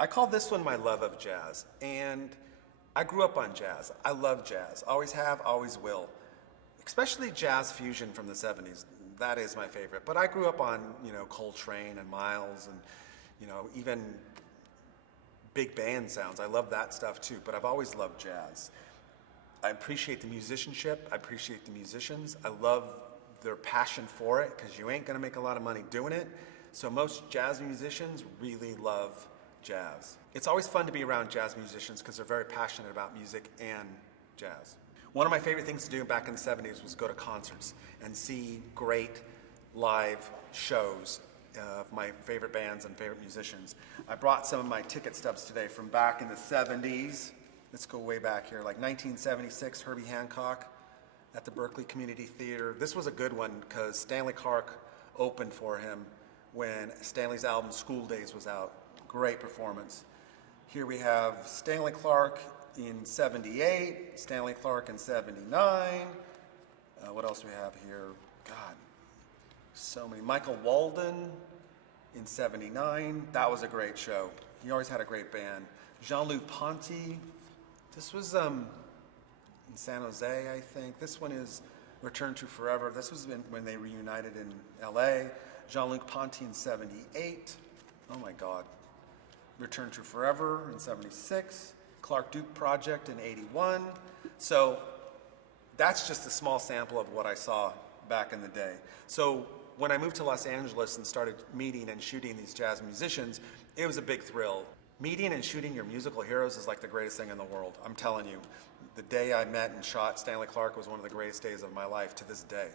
I call this one my love of jazz. And I grew up on jazz. I love jazz. Always have, always will. Especially jazz fusion from the 70s. That is my favorite. But I grew up on, Coltrane and Miles and, even big band sounds. I love that stuff too. But I've always loved jazz. I appreciate the musicianship. I appreciate the musicians. I love their passion for it because you ain't going to make a lot of money doing it. So most jazz musicians really love jazz. It's always fun to be around jazz musicians because they're very passionate about music and jazz. One of my favorite things to do back in the 70s was go to concerts and see great live shows of my favorite bands and favorite musicians. I brought some of my ticket stubs today from back in the 70s. Let's go way back here, like 1976, Herbie Hancock at the Berkeley Community Theater. This was a good one because Stanley Clarke opened for him when Stanley's album School Days was out. Great performance. Here we have Stanley Clarke in 78, Stanley Clarke in 79. What else do we have here? God, so many. Michael Walden in 79. That was a great show. He always had a great band. Jean-Luc Ponty. This was in San Jose, I think. This one is Return to Forever. This was when they reunited in LA. Jean-Luc Ponty in 78. Oh my God. Return to Forever in 76. Clark Duke Project in 81. So that's just a small sample of what I saw back in the day. So when I moved to Los Angeles and started meeting and shooting these jazz musicians, it was a big thrill. Meeting and shooting your musical heroes is like the greatest thing in the world. I'm telling you, the day I met and shot Stanley Clarke was one of the greatest days of my life to this day.